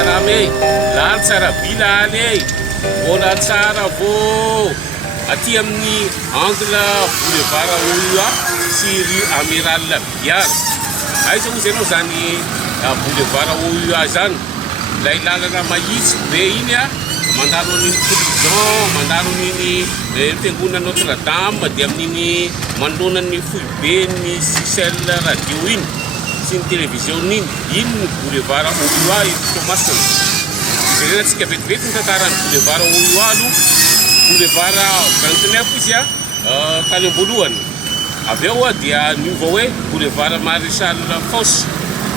Sarame, Lansara Bilale, Ola Sara Vo, aty amin'ny angle boulevard Oua sy rue Amiral Biar. Aiza moa ianao zany boulevard Oua zany, ilay lalana mahitsy be iny mandalo an'iny prison, mandalo an'iny fiangonana Notre Dame, dia amin'iny manoloana ny foibe ny Sisele radio iny sy ny télévision iny, iny ny boulevard Oua Tomasina. Jerena antsika vetivety ny tantaran'ny boulevard Oua aloha, boulevard 29 izy tany am-boalohany. Avy eo dia niova hoe boulevard Maréchal Foch,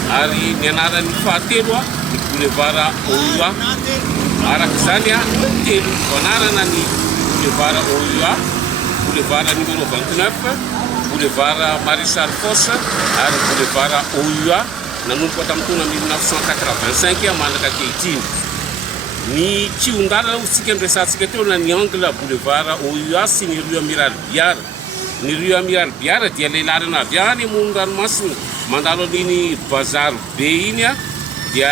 ary ny anarany fahatelo ny boulevard Oua. Araka izany telo anarana ny boulevard Oua, boulevard numéro 29, boulevard Maréchal Foch ary boulevard Oua, nanomboka tamin'ny taona 1985 manaka ankehitriny. Ny kion-dalana tsika niresantsika teo na ny angle boulevard Oua sy ny rue Amiral Biar. Ny rue Amiral Biar dia ilay lalana avy any amoron-dranomasina mandalo an'iny bazary be iny dia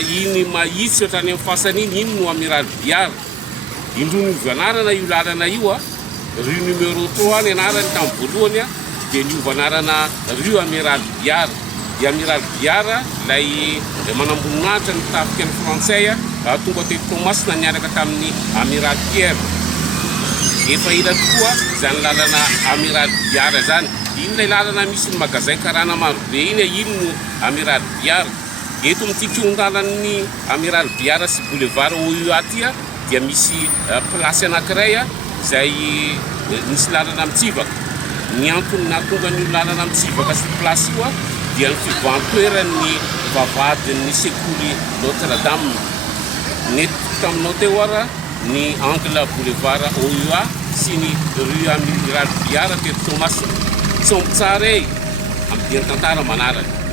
iny mahitsy ohatrany amin'ny fasany iny no Amiral Biar. Indroa niova anarana io lalana io rue numéro 3 ny anarany tamin'ny voalohany dia niova anarana rue Amiral Biar. Dia Amiral Biar ilay manamboninahitra ny tafika ny frantsay tonga teto Tomasina niaraka tamin'ny Amiral Pierre. Efa ela tokoa zany lalana Amiral Biar zany. Iny ilay lalana misy ny magasin karana maro be iny no Amiral Biar. Eto amin'ity kion-dalan'ny Amiral Biar sy boulevard Oua aty dia misy plasy anankiray izay misy lalana mitsivaka. Ny antony nahatonga ny lalana mitsivaka sy plasy io dia ny fivantoeran'ny vavahadin'ny sekoly Notre Dame. Nety taminao teo ny angle boulevard Oua sy ny rue Amiral Biar teto Tomasina. Sombo tsara amin'ny tantara manaraka.